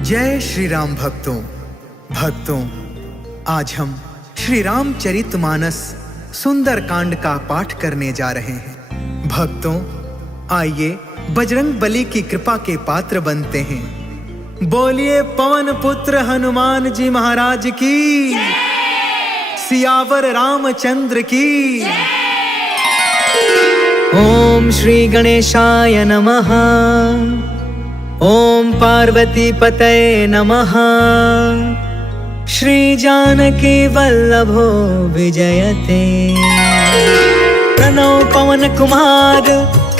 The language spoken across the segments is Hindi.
जय श्री राम भक्तों, आज हम श्री रामचरितमानस सुंदर कांड का पाठ करने जा रहे हैं। भक्तों, आइए बजरंग बली की कृपा के पात्र बनते हैं। बोलिए पवन पुत्र हनुमान जी महाराज की, सियावर रामचंद्र की। ओम श्री गणेशाय नमः। ओम पार्वती पतये नमः। श्री जानकी वल्लभो विजयते। प्रणव पवन कुमार,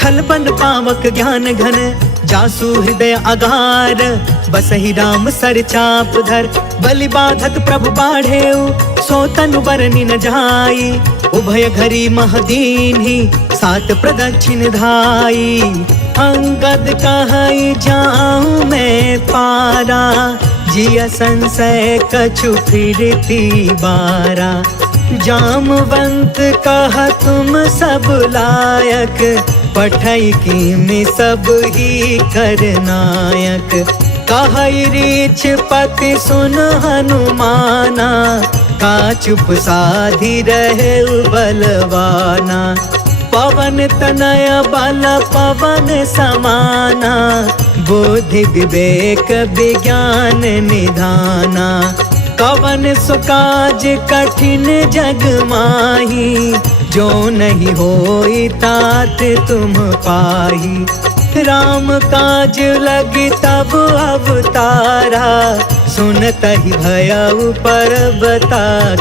खलपन पावक ज्ञान घन, जासु हृदय अगार, बसहि राम सर चाप धर। बलि बाधत प्रभु बाढ़ेउ, सो तनु बरनि न जाई। उभय घरी महदीन्हि, सात प्रदक्षिण धाई। अंगद कहई जाऊं मैं पारा, जिया संशय कछु फिरती बारा। जामवंत कहा तुम सब लायक, पठई की में सब ही करनायक। कहई रीछ पति सुन हनुमाना, का चुप साधी रहे बलवाना। पवन तनय बल पवन समाना, बुद्धि विवेक विज्ञान निधाना। कवन सुकाज कठिन जग माही, जो नहीं होई तात तुम पाही। राम काज लगी तब अवतारा, सुनतहि भयउ पर्वताकारा।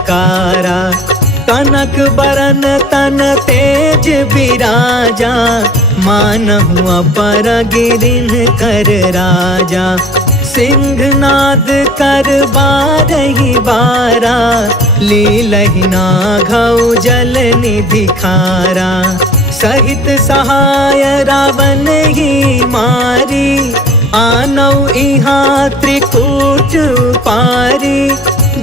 कनक बरन तन तेज बिराजा, मानहु अपर गिरिन कर राजा। सिंहनाद कर बारहि बारा, लीलहि नाघउ जल निधि खारा। सहित सहाय रावण ही मारी, आनौ इहाँ त्रिकूट पारी।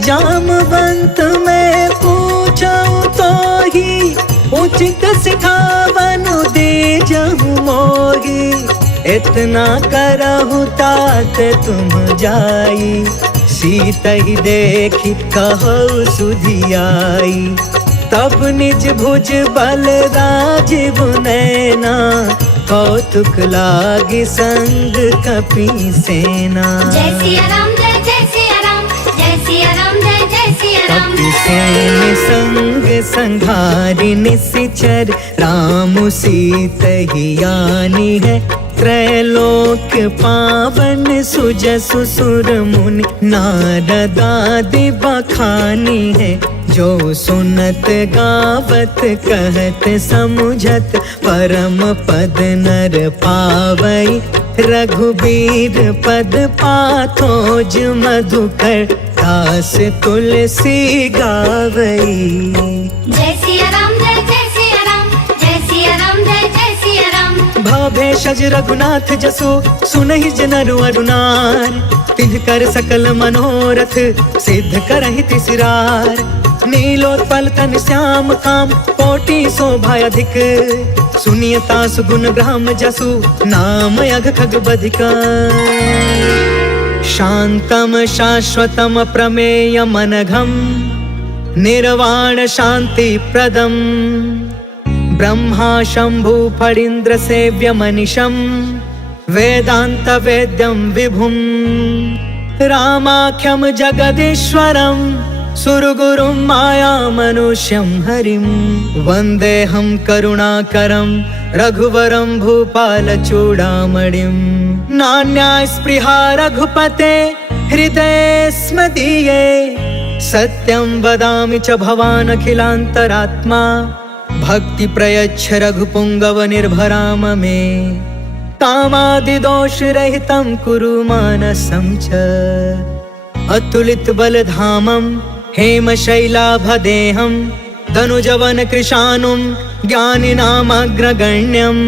जामवंत में पूछऊ तो ही, उचित सिखावनु दीजहु मोही। इतना करहु तात तुम जाई, सीतहि देखि कहु सुधियाई। तब निज भुज बल राजीव नैना, कौतुक लागी संग कपि सेना। जय सिया राम, जय सिया राम, जय सिया राम, जय सिया राम। कपि सेन संग संघारि निशिचर, राम सीतहि आनी है। त्रैलोक पावन सुजसु सुर मुनि, नारद आदि बखानी है। जो सुनत गावत कहत समुझत, परम पद नर पावई। रघुबीर पद पाथोज मधुकर, दास तुलसी गावई। जय सिया राम, जय सिया राम, जय सिया राम, जय सिया राम। भव भेषज रघुनाथ जसु, सुनहि जनरु अरुनार। तिन्ह कर सकल मनोरथ, सिद्ध करहि तिसरार। नीलोत्पल तन श्याम काम, कोटि शोभा अधिक। सुनियता सुगुण ब्रह्म जसु, नाम अघ खग बधिका। शांतम शाश्वतम प्रमेय मनघम, निर्वाण शांति प्रदम। ब्रह्मा शंभु फणीन्द्र सेव्य मनिषं, वेदांत वेद्यं विभुं। रामाख्यं जगदीश्वरं, सुरगुरुं माया मनुष्यं हरिं। वन्देऽहं करुणाकरं, रघुवरं भूपाल चूडामणिं। नान्या स्पृहा रघुपते, हृदये स्म दीये। सत्यं वदामि च भवान् अखिलान्तरात्मा। भक्ति प्रयच्छ रघुपुंगव निर्भराम मे। कामादिदोष रहितं कुरु मानसं च। अतुलित बलधामं, हेम शैलाभदेहं। धनुजवन कृशानुं, ज्ञानिनामग्रगण्यं।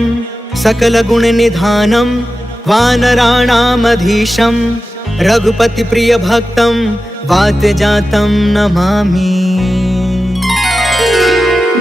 सकल गुण निधानं, वानराणामधीशं। रघुपति प्रिय भक्तं, वातजातं नमामि।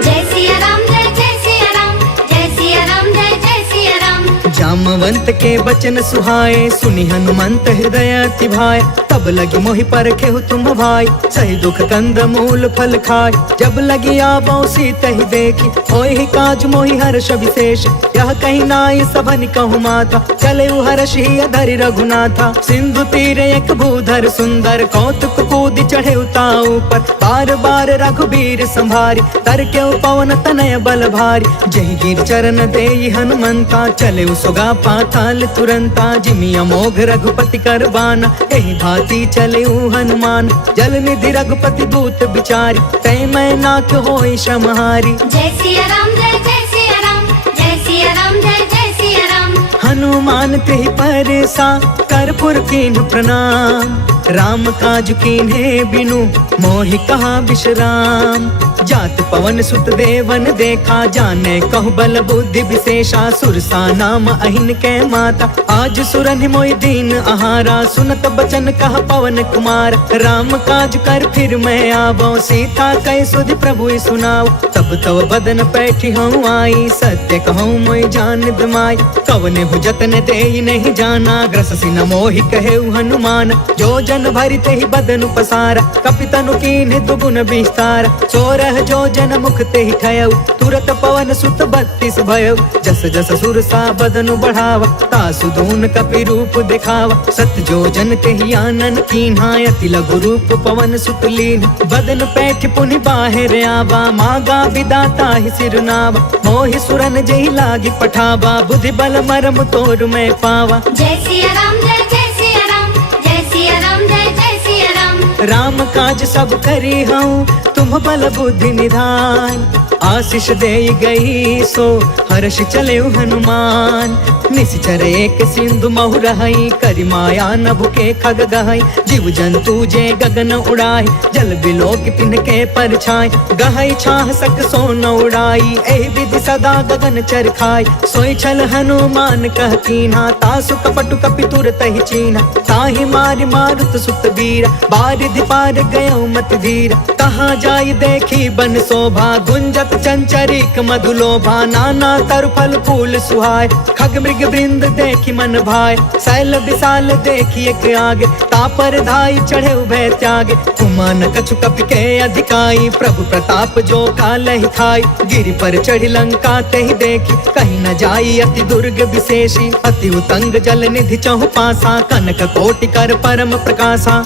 जय सिया राम, जय सिया राम, जय सिया राम, जय सिया राम। जामवंत के बचन सुहाए, सुनि हनुमंत हृदय अति भाए। तब लगी मोहि परखेहु तुम भाई, सही दुख कंद मूल फल खाय। जब लगी आवो सीत ही देखी, होहि काज मोहि हर्ष विशेष। यह कहीं नाई सबन कहु माथा, चले हर्ष ही अधरि रघुनाथा। सिंधु तीर एक भूधर सुंदर, कौतुक कूद चढ़े उताऊ पर। बार बार रघुबीर संभारी, तर के पवन तनय बल भारी। जही गिर चरण देई हनुमंता, चले सुगा पाताल तुरंता। जिमि अमोघ रघुपति कर बाना, एहि भांति चले हनुमान। जल निधि रघुपति दूत बिचारी, तै मैं नाथ होई समहारी। जय सिया राम जय जय सिया राम, जय सिया राम जय जय सिया राम। हनुमान तेहि परसा, कर्पूर कीन्ह प्रणाम। राम काज कीन्हे बिनु, मोहि कहा विश्राम। जात पवन सुत देवन देखा, जाने कहु बल बुद्धि विशेषा। सुरसा नाम अहिन के माता, आज सुरनि मोहि दीन आहारा। सुनत बचन कह पवन कुमार, राम काज कर फिर मैं आवो। सीता कह सुधि प्रभु सुनाओ, तब तब बदन पैठी हूँ आई। सत्य कहूँ मोहि जान दमाई, कवने हु जतन देई नहीं जाना। ग्रससि न मोहि कहेउ हनुमान, जो जन भरि तेहि बदनु पसारा। कपितनु कीन्ह दुगुन विस्तार, सोरह जो जन मुख तेहि ठयउ। तुरत पवन सुत 32 भयउ, जस जस सुरसा बदनु बढ़ावा। तासु दून कपि रूप दिखावा, सत जो जन तेहि आनन कीन्हा। अति लघु रूप पवन सुत लीन, बदन पैठ पुनि बाहिर आवा। मागा विदाता ही सिरनावा, मोहि सुरन जहि लागी पठावा। बुद्धि बल मरम तोर मैं पावा। जय सिया राम जय जय सिया राम, जय सिया राम जय जय सिया राम। राम काज सब करी हूँ, तुम बल बुद्धि निधान। आशीष दे गई सो, हर्ष चले हनुमान। निश्चर एक सिंधु महु रहई, करि माया नभ के खग गहई। जीव जंतु जे गगन उड़ाई, जल बिलोक तिनके परछाई। गहई छाह सक सो न उड़ाई, एहि विधि सदा गगन चर खाई। सोई छल हनुमान कह कीन्हा, तासु कपटु कपि तुरत ही चीन्हा। ताहि मारि मारुत सुत बीरा, बारिधि पार गयो मति धीरा। कहाँ जाई देखी बन शोभा, गुंजत चंचरिक मधुलोभा। नाना तरु फल फूल सुहाय, खग मृग वृंद देखी मन भाय। शैल विशाल देखी एक आगे, तापर धाई चढ़े उभय त्यागे। कुमान कछु कपि के अधिकाई, प्रभु प्रताप जो कालहि थाई। गिरि पर चढ़ी लंका तेहि देखी, कहीं न जाई अति दुर्ग विशेषी। अति उतंग जल निधि चहु पासा, कनक कोटि कर परम प्रकाशा।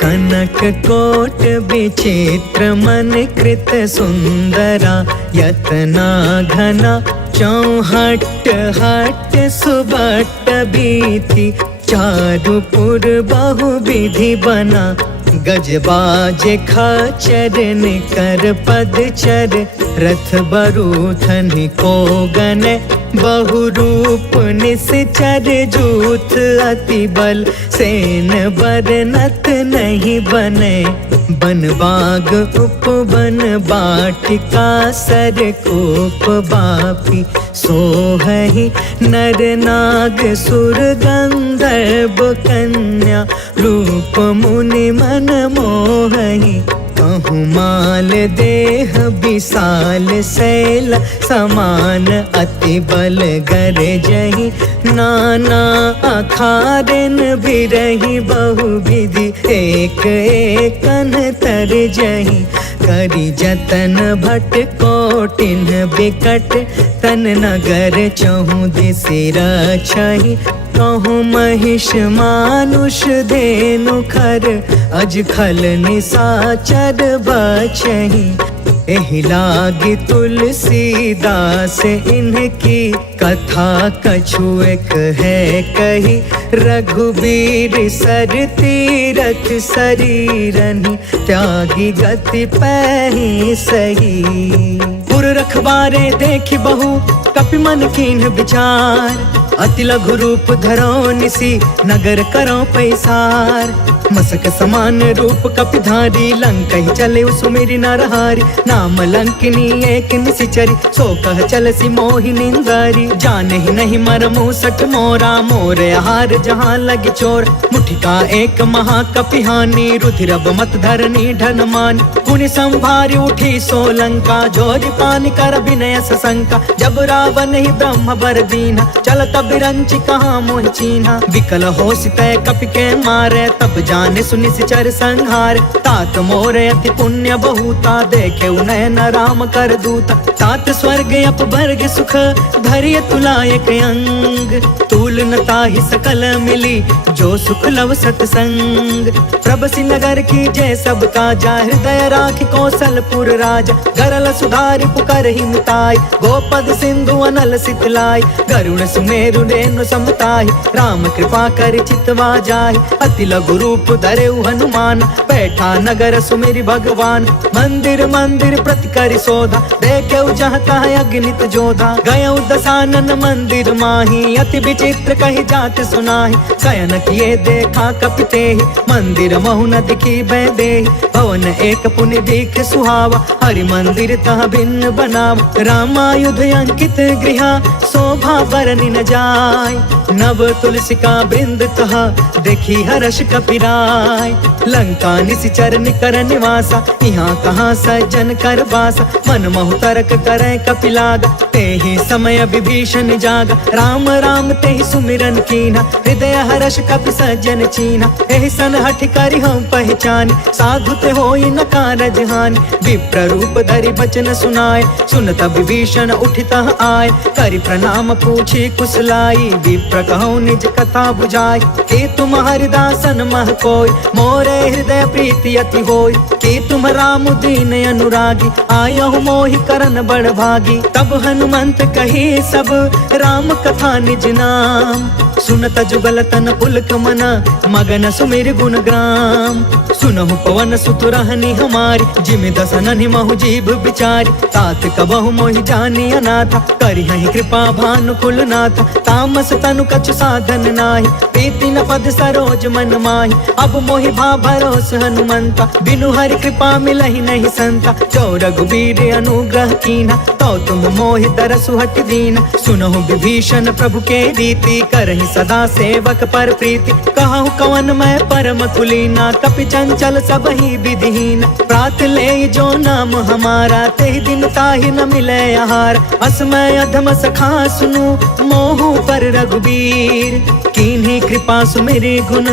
कनक कोट विचित्र मन कृत सुंदरा। यतना घना चौहट हट सुबट बीथी। चारुपुर बहु विधि बना, गजबाज खचर निकर पदचर। रथ बरूथन को गन, बहु रूप निश्चर। जूथ अति बल, सेन बरनत नहीं बने। बन बाग उपवन बाटिका, सर कोप बापी। सोहहि नर नाग सुर गंधर्व कन्या। रूप मुनि मन मोहहि, कहु माल देह विशाल। शैल समान अति बल गरजहि, नाना अखारन बिरहि। बहु विधि एक एकन तरजहि, करि जतन भट कोटिन बिकट। तन नगर चहु दिसि रछहि, कहु महिष मानुष धेनु खर। अज खल निसाचर बचहि, एहि लागी तुलसीदास इनकी। कथा कछु एक है कही, रघुबीर सर तीरथ शरीरनि। त्यागी गति पैहि सही, पुर रखवारे देखि बहु, कपि मन कीन्ह विचार। अति लघु रूप धरो निसी नगर करो पैसार। मसक समान रूप कपिधारी लंका ही चले सुमेरी नरहारी। नाम लंकिनी एक निशिचरी सो कह चल सी मोहि निंदारी। जाने ही नहीं मरमु सट मोरा मोर आहार जहाँ लगी चोर। मुठिका एक महाकपिहानी रुधिरब मत धरनी ढन मान। पुनि संभारी उठी सोलंका जोरी पानी कर विनय सशंका। जब रावण ही ब्रह्म बर दीना चल तब रंची कहाँ मोहि चीन्हा। विकल हो सितय कपि के मारे तब जाने सुनि सिचर संहार। तात मोर अति पुण्य बहुता देखे नयन राम कर दूता। तात स्वर्ग अपवर्ग सुख धरिय तुलायक अंग। तूल न ताहि सकल मिली जो सुख लव सतसंग। प्रभसी नगर की जय सब काजा हृदय राखि कौशलपुर राजा। गरल सुधारि पुकर ही मिताई गोपद सिंधु अनल सितलाई। गरुण सुमेरु रेणु समताहि राम कृपा कर चितवा जाहि। अति लघु रूप धरेउ हनुमान बैठा नगर सुमेरि भगवान। मंदिर मंदिर प्रति करि शोधा देखेउ जहाँ तहाँ अगणित जोधा। गयउ दसानन मंदिर माही अति विचित्र कही जात सुनाही। शयन किए देखा कपितेहि मंदिर महु न दिखी बैदेहि। भवन एक पुनि दिख सुहावा हरि मंदिर तह भिन्न बनावा। रामायुध अंकित गृह शोभा बरनि न जाय। नव तुलसिका बृंद तह देखी हर्ष कपिराय। लंका निशिचर निकर निवासा यहाँ कहाँ सज्जन कर बासा। मन महु तर्क करे कपिलागा तेहि समय विभीषण जागा। राम राम तेहि सुमिरन कीन्हा हृदय हर्ष कपि सज्जन चीन्हा। एहि सन हठ करि हम पहचान साधु ते होई न कारज हानि। विप्र रूप धरि बचन सुनाए सुनत विभीषण उठितः आए। करि प्रणाम पूछी कुशलाई विप्र कहूँ निज कथा बुझाई। कि तुम हरिदासन मह कोई मोरे हृदय प्रीति अति होई। कि तुम राम दीन अनुरागी आयहु मोहि करन बड़ भागी। तब हनुमंत कही सब राम कथा निज नाम। सुनत जुगल तन पुलक मना मगन सुमिर गुण ग्राम। सुनहु पवन सुत रहनी हमारी जिमि दसननि महु जीव बिचारी। तात कबहु मोहि जानी अनाथा करिहहि कृपा भानु कुलनाथा। तामस तनु कछु साधन नाही प्रीति न पद सरोज मन माही। अब मोहि भा भरोस हनुमंता बिनु हरि कृपा मिलहि नहीं संता। जो रघुबीर अनुग्रह कीन्हा तो तुम मोहि तरसु हट दीना। सुनहु विभीषण प्रभु के रीति करहि सदा सेवक पर प्रीति। कहूँ कवन मैं परम कुलीना कपि चंचल सब ही विधिहीन। प्रात ले जो नाम हमारा तेहि दिन ताहि न मिले आहार। असमय अधम सखा सुनु मोहु पर रघुबीर। कीन्ही कृपा सुमेरि गुण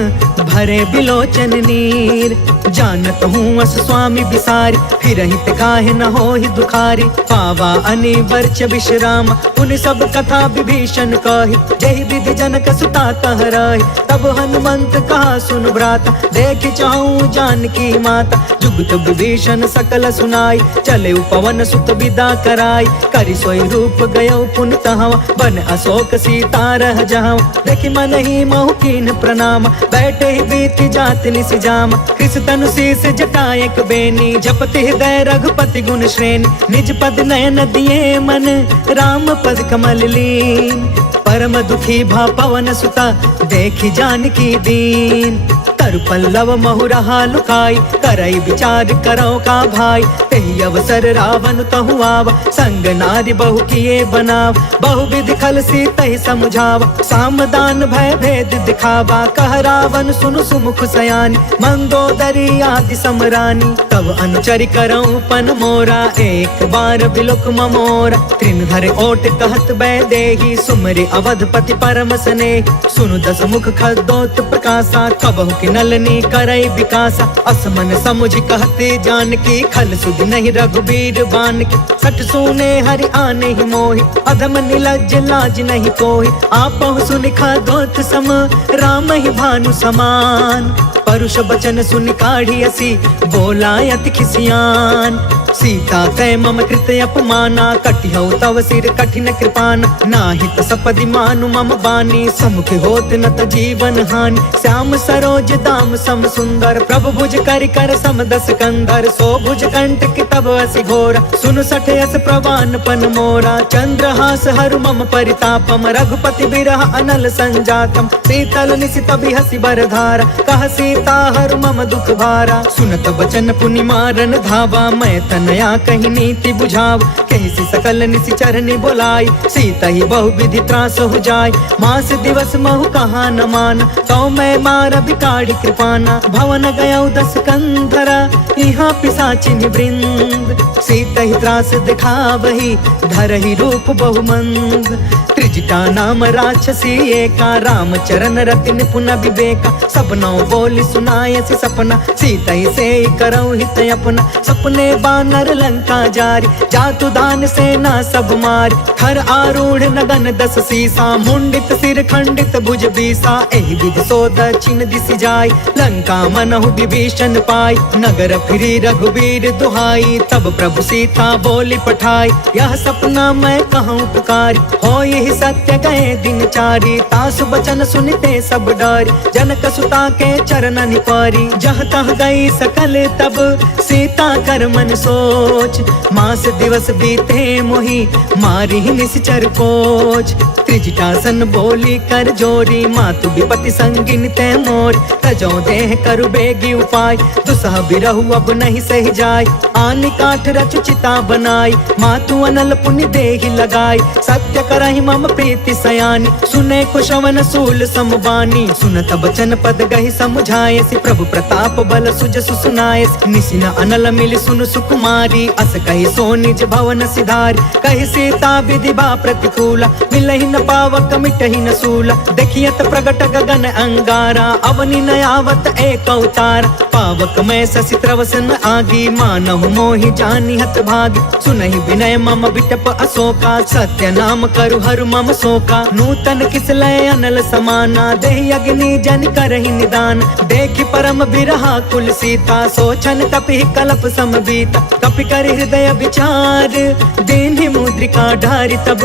भरे बिलोचन नीर। जानत हूँ अस स्वामी बिसारी फिरहि ते काहे न होहि दुखारी। पावा अनि वर्ष विश्राम उन सब कथा विभीषण कही। जहि विधि जनक सुता कह रही तब हनुमंत कहा सुन भ्राता। देख चाहूं जानकी माता जुगत विभीषण सकल सुनाई। चले पवन सुत विदा कराई करि सोई रूप गयो पुनि तहवा। बन अशोक सीता रह जहाँ देखि मन ही महु कीन प्रणाम। बैठे ही बीती जात निसि जाम कृष तनु शीस जटायक बेनी। जपति हृदय रघुपति गुण श्रेणी निज पद नयन दिए मन राम पद कमल लीन। परम दुखी भा पवन सुता देखी जानकी दीन। तरु पल्लव महु रहा लुकाई करई विचार करो का भाई। तेहि अवसर रावण तहु आवा संग नारी बहु किए बनाव। बहु विधि खल सी तहि समझावा सामदान भय भेद दिखावा। कह रावण सुनु सुमुख सयानी मंदोदरी आदि समरानी। तब अनुचरि करऊं पन मोरा एक बार बिलोक ममोरा। त्रिन धरे ओट कहत बैदेही सुमरि अवधपति परम स्नेह। सुनु दस मुख खदोत प्रकाशा कबहु कि नलनी करई विकासा। असमन समुझ कहते जानकी खल सुध नहीं रघुबीर बान की। सठ सुने हरि आने ही मोहि अधम निलज्ज लाज नहीं कोहि। आपहु सुनि खदोत सम राम ही भानु समान। परुष बचन सुनि काढ़ी असी बोला अति खिसियान। सीता कै मम कृत अपमाना, कटिहौ तव सिर कठिन कृपान। नाहित सपदि मानु मम बानी, समुख होत न त जीवन हानि। श्याम सरोज दाम सम सुंदर, प्रभु भुज करि कर सम दस कंधर। सो भुज कंटक तब असि घोर, सुन सठ यस प्रवान पन मोरा। चंद्रहास हरु मम परितापम, रघुपति बिरह अनल संजातम। शीतल निशित बिहसि बर धारा, कह सीता हरु मम दुख भारा। सुनत बचन पुनि मारन धावा, मैं तनया कही नीति बुझाव। कहिसि सकल निशिचर नि बोलाई, सीता ही बहु विधि त्रास हो जाय। मास दिवस महु कहा न मान, तो मैं मार बिकाढ़ी कृपाना। भवन गयौ दस कंधरा, यहाँ पिशाचिन वृंद। सीता ही त्रास दिखावही, धरहि रूप बहुमंद। त्रिजटा नाम राक्षसी एका, राम चरण रति निपुण विवेका। सपनौ बोली सुनायसि सपना, सीता ही से करौ हित अपना। सपने बानर लंका जारी, जातु दान सेना सब मारी। थर आरूढ़ नगन दस सीसा, मुंडित सिर खंडित भुज बीसा। एहि विधि सो दक्षिण दिशि जाय, लंका मनहु विभीषण पाई। नगर फिरी रघुबीर दुहाई, तब प्रभु सीता बोली पठाई। यह सपना मैं कहूँ पुकारी, हो यही सत्य गए दिन चारी। तासु बचन सुनते सब डरी, जनक सुता के चरण निपारी। जह तह गई सकल तब सीता कर मन सोच, मास दिवस बीते मोहि मारी निश्चर कोच। त्रिजटासन बोली कर जोरी, मातु विपति संगिन ते मोर। तजो देह करु बेगी उपाय, दुसह बिरहु अब नहीं सह जाय। आनि काठ रचु चिता बनाई, मातु अनल पुनि देहि लगाई। सत्य करहि मम प्रीति सयानी, सुने कुशवन सूल समबानी। सुनत बचन पद गहि समुझायसि, प्रभु प्रताप बल सुजसु सुनायसि। निसिन अनल मिलि सुनु सुकुमारी, अस कहि सो निज भवन सिधारी। कहि सीता विधि बा प्रतिकूला, मिलहि न पावक मिटहि न सूला। देखियत प्रगट गगन अंगारा, अवनि न आवत एक अवतार। पावक मैं शशि त्रवसन आगी, मानहु मोहि जानि हत भागी। सुनहि विनय मम बिटप अशोका, सत्य नाम करु हरु मम शोका। नूतन किसलय अनल समाना, देहि अग्नि जन करहि निदान। देखि परम बिरहा कुल सीता, सोचन तपि कलप सम बीता। कपि कर हृदय विचार, दीन्हि मुद्रिका ढारि तब।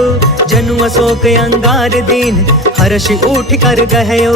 जनु अशोक अंगार दीन, हर्षि उठ कर गहयो।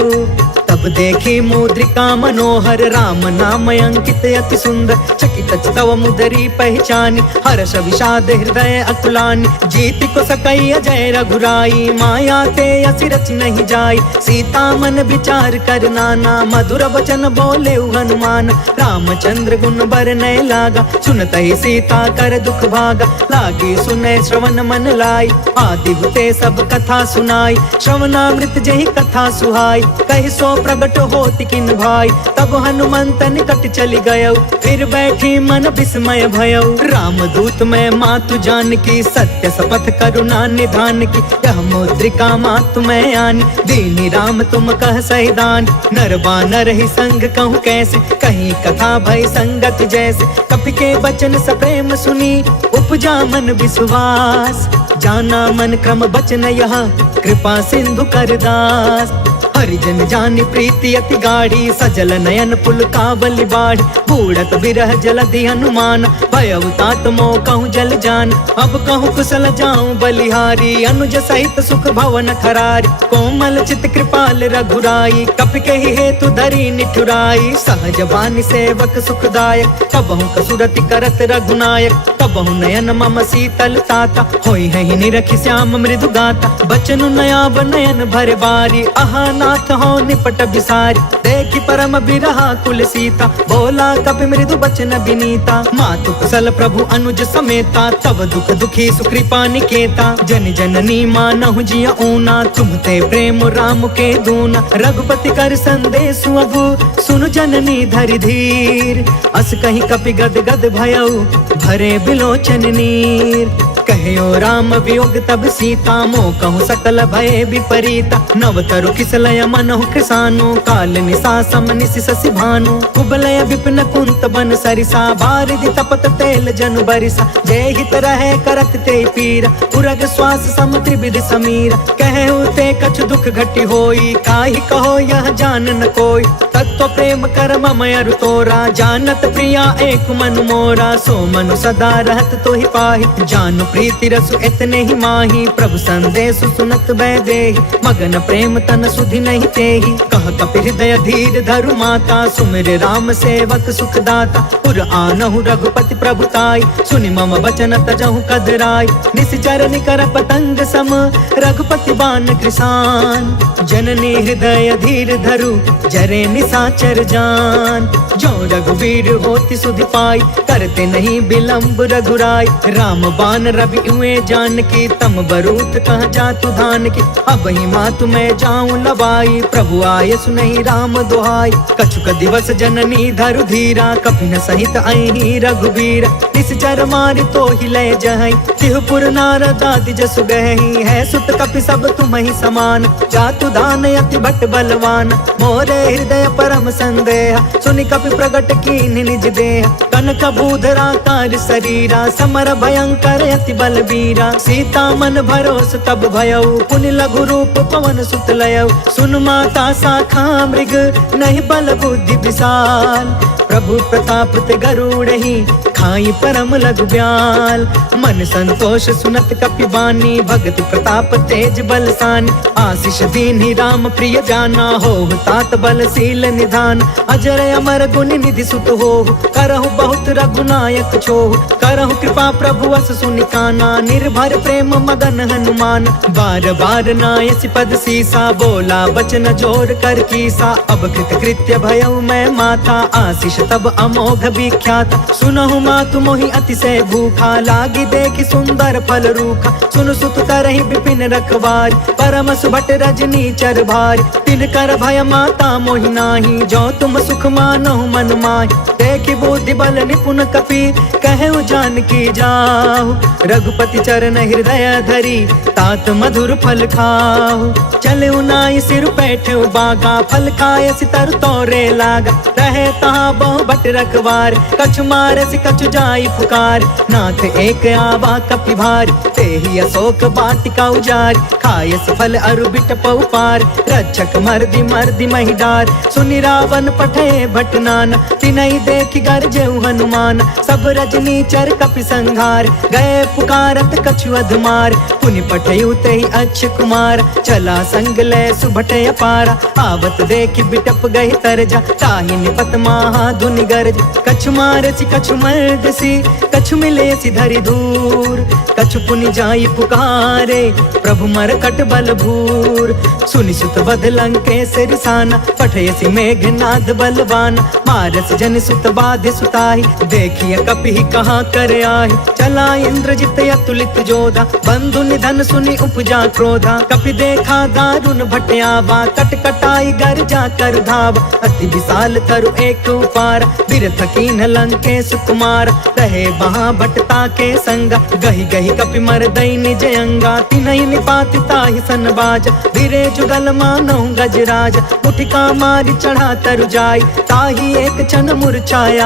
तब देखी मुद्रिका मनोहर, राम नाम अंकित अति सुंदर। चकित तव मुदरी पहचानी, हर्ष विषाद हृदय अकुलानी। जीति को सकई अजय रघुराई, माया ते असि रच नहीं जाई। सीता मन विचार कर नाना, मधुर वचन बोले हनुमान। रामचंद्र गुण बरनय लागा, सुनत ही सीता कर दुख भागा। लागी सुने श्रवण मन लाई, आदि हुते सब कथा सुनाई। श्रवणामृत जही कथा सुहाई, कहि सो प्रगट होति किन भाई। तब हनुमंत निकट चली गयो, फिर बैठी मन विस्मय भयो। राम दूत मैं मातु जान की, सत्य शपथ करुणा निधान की। यह मुद्रिका मातु मैं आनी, दीनी राम तुम कह सहिदान। नर बानर ही संग कहूँ कैसे, कहीं कथा भई संगत जैसे। कपि के बचन सप्रेम सुनी, उपजा मन विश्वास। जाना मन क्रम बचन यह, कृपा सिंधु कर दास। हरिजन जानि प्रीति अति गाढ़ी, सजल नयन पुल कावली बाढ़। बूढ़त बिरह जलधि हनुमान, भयउ तात मोह कहूँ जल जान। अब कहूँ कुशल जाऊं बलिहारी, अनुज सहित सुख भवन खरारी। कोमल चित कृपाल रघुराई, कपि कहि हेतु धरी निठुराई। सहज बानी सेवक सुखदायक, कबहु कसुरति करत रघुनायक। कबहु नयन मम शीतल ताता, होई है निरखि श्याम मृदु गाता। बचनु नयाब नयन भर बारी, आहा नाथ हो निपट बिसारी। देखि परम बिरहा कुल सीता, बोला कपि मृदु बचन विनीता। मातु कुशल प्रभु अनुज समेता, तब दुख दुखी सुकृपा निकेता। जन जननी मानहु जिय ऊना, तुम ते प्रेम राम के दूना। रघुपति कर संदेश अगु, सुनु जननी धरि धीर। अस कहीं कपि गद गद भयउ, भरे बिलोचन नीर। कहो राम वियोग तब सीता, मोह कहूँ सकल भय विपरीता। नव तरु किसलय मनहु कृसानु, काल निसा सम निसि शशि भानु कुबलय विपिन कुंत बन सरिसा बारिधि तपत तेल जनु बरिसा जय हित रहे करत ते पीरा उरग श्वास सम त्रिविध समीरा कहु ते कछु दुख घटी होई काहि कहो यह जान न कोई तत्व प्रेम कर मम अरु तोरा जानत प्रिया एक मनु मोरा सो मनु सदा रहत तो ही पाहि जानु प्रीति रसु इतने ही माही प्रभु संदेश सुनत बै देहि मगन प्रेम तन सुधि नहीं तेहि कह कपि हृदय धीर धरु माता सुमिर राम सेवक सुख दाता पुर आनहु रघुपति प्रभुताई सुनि मम वचन तजहु कदराई निश्चर निकर पतंग सम रघुपति बान कृसान जननी हृदय धीर धरु जरे निसाचर जान जो रघुवीर होति सुधि पाई करते नहीं विलंब रघुराई राम बान रवि हुए जान की तम बरूत कह जातु धान की अब ही मातु मैं जाऊं लवाई प्रभु आय सुनहि राम दोहाई कछुक दिवस जननी धरु धीरा कपि न सहित अहि रघुवीर निश्चर मारि तो ही लय जहई तिहुपुर नारद आदि जसु गहई है सुत कपि सब तुम ही समान जातु दान अति भट बलवान मोरे हृदय परम संदेह सुनि कपि प्रगट कीन निज देह कनक भूधरा कार शरीरा समर भयंकर अति बलबीरा सीता मन भरोस तब भयउ पुनि लघु रूप पवन सुत लयउ सुन माता शाखा मृग नहीं बल बुद्धि विशाल प्रभु प्रताप ते गरुड़हि खाई परम लघु ब्याल मन संतोष सुनत कपि बानी भगति प्रताप तेज बलसान आशीष दीन्हि राम प्रिय जाना हो तात बलशील निधान अजर अमर गुण निधि सुत हो करहु बहुत रघुनायक छो करहु कृपा प्रभु अस सुनि काना निर्भर प्रेम मगन हनुमान बार बार नायसि पद सीसा बोला बचन जोर कर कीसा अब कृत कृत्य भयउ मैं माता आशीष तब अमोघ विख्यात सुनहु मातु मोहि अतिशय भूखा लागी देखि सुंदर फल रूखा सुन सुत करहि विपिन रखवार परम सुभट रजनी चर भार तिन कर भय माता मोहि नाही जो तुम सुख मानहु मन माहि देखि बुद्धि बल निपुण कपि कहु जान की जाहु रघुपति चरण हृदय धरी तात मधुर फल खाहु चले नाई सिर बैठे बागा फल खाए सितर तोरे लागा रहे तहाँ बहु बट रखवार कछु मारे सि कछु जाई पुकार नाथ एक आवा कपि भार ते ही अशोक बाटिका उजार खाए सि फल अरु बिट पार रक्षक मर्दी मर्दी मही डार सुनि रावण पठे भटनान तिनहि देखि गरजेउ हनुमान सब रजनी चर कपि संघार गए पुकारत कछु अधमार पुनि पठयु तेहि अच्छ कुमार चला संग ले सुभट अपारा आवत देखि बिटप गहि तरजा ताहि निपत महा धुनि गरज कछु मारसि कछु मर्दसि कछु मिलेसि धरि धूर कछु पुनि जाई पुकारे प्रभु मरकट बल भूर सुनि सुत बध लंकेश रिसाना पठयसि मेघनाद बलवान मारस जन सुत बाध सुताहि देखिय कपि कहाँ कर आहि चला इंद्रजित अतुलित जोधा बंधु निधन सुनि उपजा क्रोधा कपि देखा दारुण भटयावा कट कटाई गर जा कर धाव अति विशाल तरु एक उपार बिरथ कीन लंकेश कुमार रहे वहाँ भटता के संगा गहि गहि कपि मर दई निज अंगा तिनहि निपाति ताहि सन बाज बिरे जुगल मानौ गजराज उठिका मारि चढ़ा तरु जाय ताहि एक क्षण मूर्छाय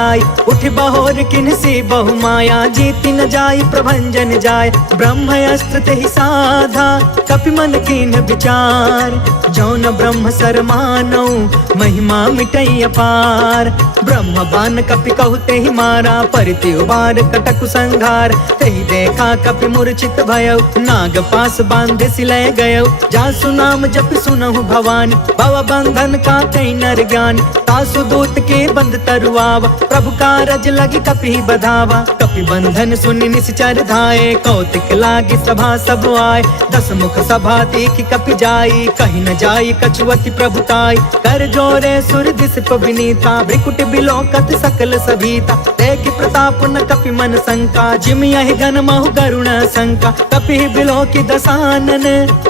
उठ बहोर किन्सी बहु माया जीति न जाय प्रभंजन जाय ब्रह्म अस्त्र तेहि साधा कपि मन कीन विचार जौन ब्रह्म सर मानौ महिमा मिटई अपार ब्रह्म बान कपि कहु तेहि मारा परिति उबार कटकु संघार तेहि देखा कपि मूर्छित भयउ नाग पास बांधे सिलय गयउ जासु नाम जप सुनहु भवानी भव बंधन का कई नर ज्ञान तासु दूत के बंध तरुआवा प्रभु कारज लगी कपि बधावा कपि बंधन सुनि निश्चर धाये कौतिक लागी सभा सब आए दस मुख सभा देखि कपि जाई कहीं न जाई कछुअति प्रभुताई कर जोरे सुर दिस विनीता भ्रिकुट बिलोकत सकल सभीता देखि प्रताप न कपि मन शंका जिम यहि घन महु गरुण शंका कपि बिलोकि दसानन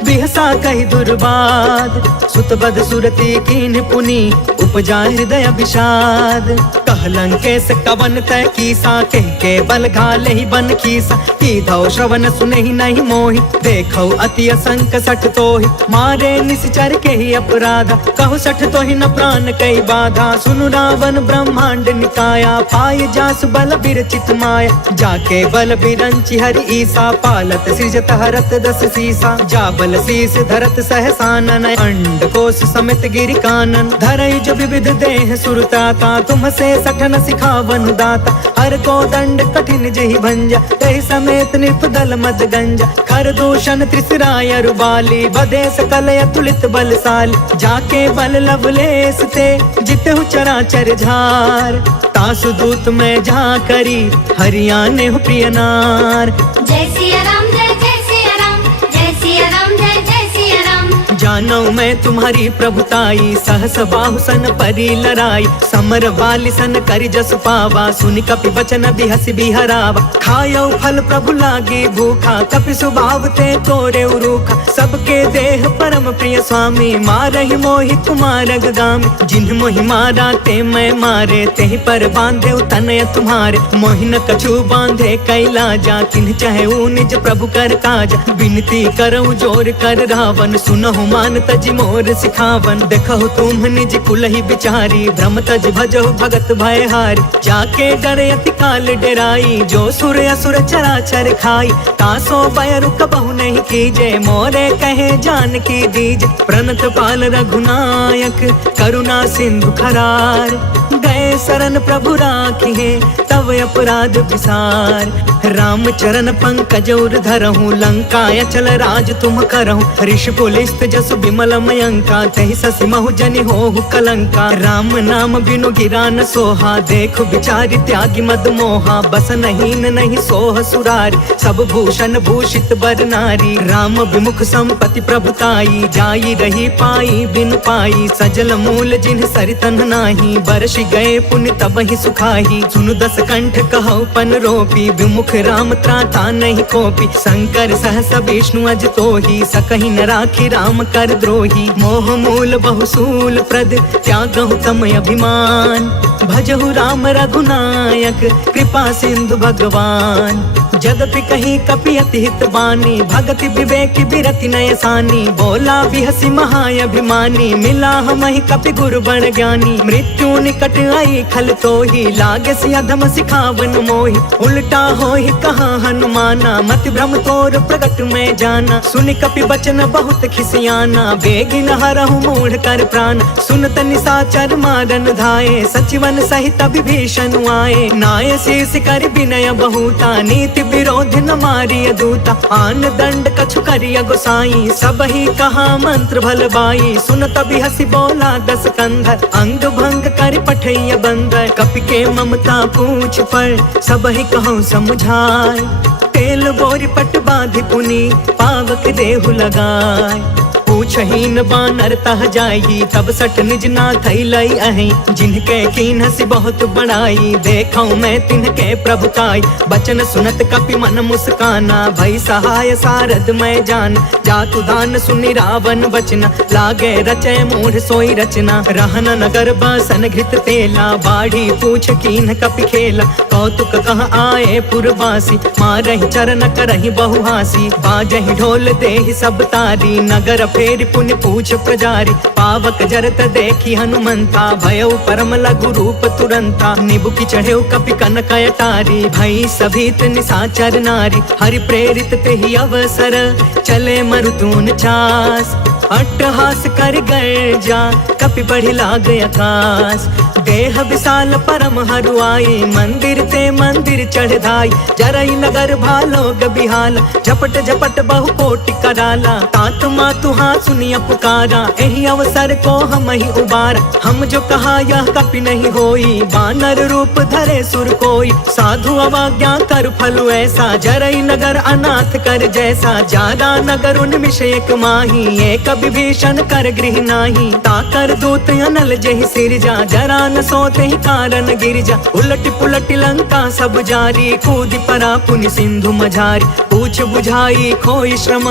बिहसा कहि दुर्बाद सुत बद सुरति कीन पुनि उपजा हृदय विषाद कह कह लंकेश कवन तय कीसा, के बल घाले ही बन खीसा। की धौ श्रवण सुने ही नहीं मोहि, देखो अति असंक सठ तोहि। मारे निश्चर के ही अपराधा, कहु सठ तो ही न प्राण कई बाधा। सुनु रावण ब्रह्मांड निकाया, पाय जासु बल विरचित माया। जाके बल बिरंचि हरि ईसा, पालत सृजत हरत दस सीसा। जा बल शीस धरत सहसानन, अंड कोश समेत गिरि कानन। धरई जो विविध देह सुरताता, तुम से सठन सिखावन दाता। हर को दंड कठिन जहि भंजा, तहि समेत निपदल मद गंजा। खर दूषण त्रिसराय रुबाली, बधे सकल अतुलित बलशाली। जाके बल लवलेस ते, जितहु चराचर झार। तासु दूत में जा करी, हरियाणे हो प्रिय नार। जय सिया राम जय जय सिया राम, जय सिया राम जय जय सिया राम। जानो मैं तुम्हारी प्रभुताई, सहस बाहु सन परी लराई। समर वाली सन करि जस पावा, सुनि कपि बचन बिहसि बिहरावा। खायो फल प्रभु लागी भूखा, कपि स्वभाव ते तोरे उरूखा। सबके देह परम प्रिय स्वामी, मारहि मोहि कुमार गामी। जिन्ह मोहि मारा ते मैं मारे, तेहि पर बांधे तनय तुम्हारे। मोहि न कछु बांधे कैलाजा, तिन्ह चाहे निज प्रभु कर काजा। विनती करऊँ जोर कर रावण, सुनहु मान तज मोर सिखावन। देखहु तुम निज कुलहि बिचारी, भ्रम तज भजहु भगत भयहारी। जाके डरे अति काल डराई, जो सुर असुर चराचर खाई। तासो भय रुक बहु नहीं कीजे, मोरे कहे जानकी दीजे। प्रणत पाल रघुनायक, करुणा सिंधु खरार। गए शरण प्रभु राखिए, तब अपराध विसार। राम चरण पंकज उर धरहूँ, लंका अचल राज तुम करहूँ। ऋषि पुलिस्त जस विमल मयंका, तहि ससि महु जनि होहु कलंका। राम नाम बिनु गिरा न सोहा, देखु बिचारी त्यागी मद मोहा। बस नहीं सोह सुरारी, सब भूषण भूषित बर नारी। राम विमुख संपत्ति प्रभुताई, जाई रही पाई बिनु पाई। सजल मूल जिन्ह सरितन नाही, बरसि गए पुण्य तब ही सुखाही। सुनु दस कंठ कहु पन रोपी, विमुख राम त्राता नहीं कोपी। शंकर सहस विष्णु अज तोहि, सकहि न राखी राम कर द्रोही। मोह मूल बहुसूल प्रद, त्यागहु तम अभिमान। भजहु राम रघुनायक, कृपा सिंधु भगवान। जदपि कहीं कपि अति हित बानी, भगति विवेक बिरति नय सानी। बोला बिहसि महाअभिमानी, मिला हमहि कपि गुरु बड़ ज्ञानी। मृत्यु निकट आई खल तोहि, लागे सि अधम सिखावन मोहि। उल्टा होहि कहा हनुमाना, मति भ्रम तोर प्रगट में जाना। सुनि कपि बचन बहुत खिसियाना, बेगिन हरहु मूढ़ कर प्राण। सुनत निशाचर मारन धाये, सचिवन सहित विभीषण आए। नाय शीस कर विनय बहुता, नीति विरोध न मारिय दूता। आन दंड कछु करिय गोसाई, सब ही कहा मंत्र भल बाई। सुनत बिहसि बोला दस कंधर, अंग भंग कर पठैय बंदर। कपि के ममता पूछ पर, सब ही कहूँ समझाय। तेल बोरी पट बांधि पुनि, पावक देहु लगाय। पूछहीन बानर तह जाई, तब सठ निज नाथ लई अहि। जिनके कीन्हसि बहुत बड़ाई, देखऊं मैं तिनके प्रभुताई। बचन सुनत कपि मन मुस्काना, भई सहाय सारद मैं जान। जातु दान सुनि रावण बचना, लागे रचय मूढ़ सोई रचना। रहन नगर बसन घृत तेला, बाढ़ी पूछ कीन्ह कपि खेला। कौतुक कह आए पुरवासी, मारहि चरण करहि बहुहासी। बाजहि ढोल देहि सब तारी, नगर फेर पुण्य पूछ प्रजारी। पावक जरत देखी हनुमंता, भयउ परम लघु रूप तुरंता। निबुकि चढ़ेउ कपि कनक अटारी, भई सभीत निशाचर नारी। हरि प्रेरित तेहि अवसर, चले मरुतून चास। अट्टहास कर गर्जा, कपि बढ़ि लाग आकाश। देह विशाल परम हरुआई, मंदिर ते मंदिर चढ़ धाई। जरई नगर भालोग बिहाला, झपट झपट बहु कोटि कराला। तात मातु हाँ सुनिया पुकारा, एहि अवसर को हम ही उबारा। हम जो कहा यह कपि नहीं होई, बानर रूप धरे सुर कोई। साधु अवज्ञा कर फल ऐसा, जरई नगर अनाथ कर जैसा। जादा नगर उन्मिष एक माही, एक विभीषण कर गृह नाही। ताकर दूत अनल जहि सिरजा, जरा न सोते ही कारण गिरजा। उलट पुलट लंका सब जारी, कूदि परा पुनि सिंधु मझारी। पूछ बुझाई खोई श्रम,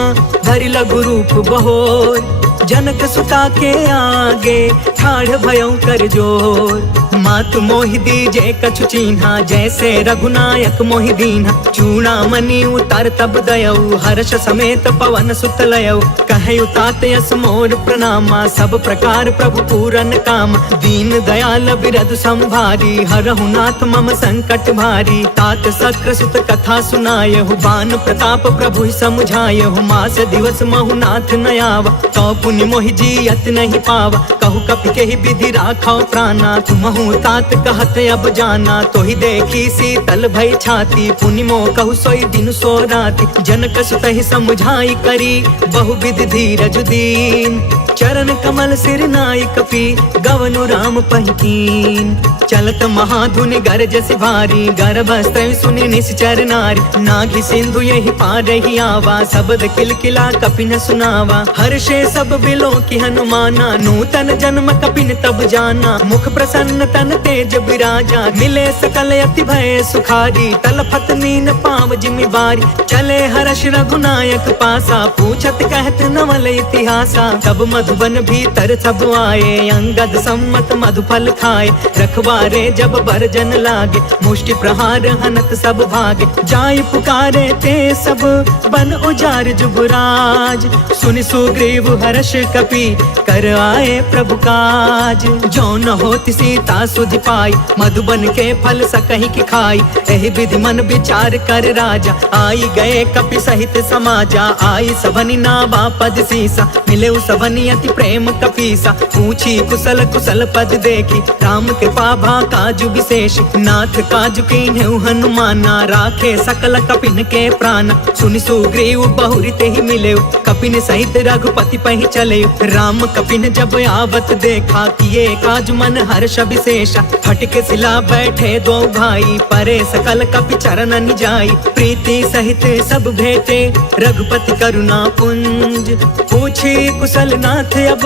धरि लघु रूप बहोर। जनक सुता के आगे, ठाढ़ भयउ कर जोर। मातु मोहि दीजे कछु चीन्हा, जैसे रघुनायक मोहि दीन्हा। चूड़ामणि उतार तब दयऊ, हर्ष समेत पवन सुत लयऊ। कहयु तात यस मोर प्रणामा, सब प्रकार प्रभु पूरन काम। दीन दयाल बिरधु संभारी, हरहु नाथ मम संकट भारी। तात सक्र सुत कथा सुनायहु, बान प्रताप प्रभु समुझायहु। मास दिवस महु नाथ न आवा, तो पुनि मोहि जियत नहीं पावा। कहु कपि केहि विधि राखौ प्राणा, तुमहु तात कहत अब जाना। तोहि देखी शीतल भई छाती, पुनि मोह कहु सोई दिन सो राति। जनक सुतहि समुझाई करी, बहु विधि धीरज दीन। चरण कमल सिर नाई कपि, गवनु राम पहिकीन। चलत महाधुनि गरजस भारी, गर्भस्त्र सुनि निश्चर नारी। नाघि सिंधु यही पार ही आवा, शब्द किलकिला कपिन सुनावा। हर्षे सब बिलो की हनुमाना, नूतन जन्म कपिन तब जाना। मुख प्रसन्न तन तेज विराजा, मिले सकल अति भय सुखारी। तलफत नीन पाव जिमि बारी, चले हर्ष रघुनायक पासा। पूछत कहत नवल इतिहासा, तब मधुबन भीतर सब आए। अंगद सम्मत मधुफल खाए, रखवारे जब बरजन लागे। मुष्टि प्रहार हनत सब भागे, जाय पुकारे ते सब बन उजार जुबराज। सुनि सुग्रीव हर्ष कपि, कर आए प्रभु काज। जो न होति सीता सुधि पाई, मधुबन के फल सकहि की खाई। एहि विधि मन विचार कर राजा, आई गए कपि सहित समाजा। आई सबनि नावा पद सीसा, मिले सबनि अति प्रेम कपीसा। पूछी कुशल कुशल पद देखी, राम कृपा भा काजु विशेष। नाथ काजु कीन्हु हनुमाना, राखे सकल कपिन के प्राण। सुनि सुग्रीव बहुरी तेहि मिलेउ, कपिन सहित रघुपति पहि चलेउ। राम कपिन जब आवत देखा, किए काज मन हर्ष विशेषा। फटके सिला बैठे दो भाई, परे सकल कपि चरण जाई। प्रीति सहित सब भेटे, रघुपति करुणा पुंज। पूछी कुशल नाथ अब,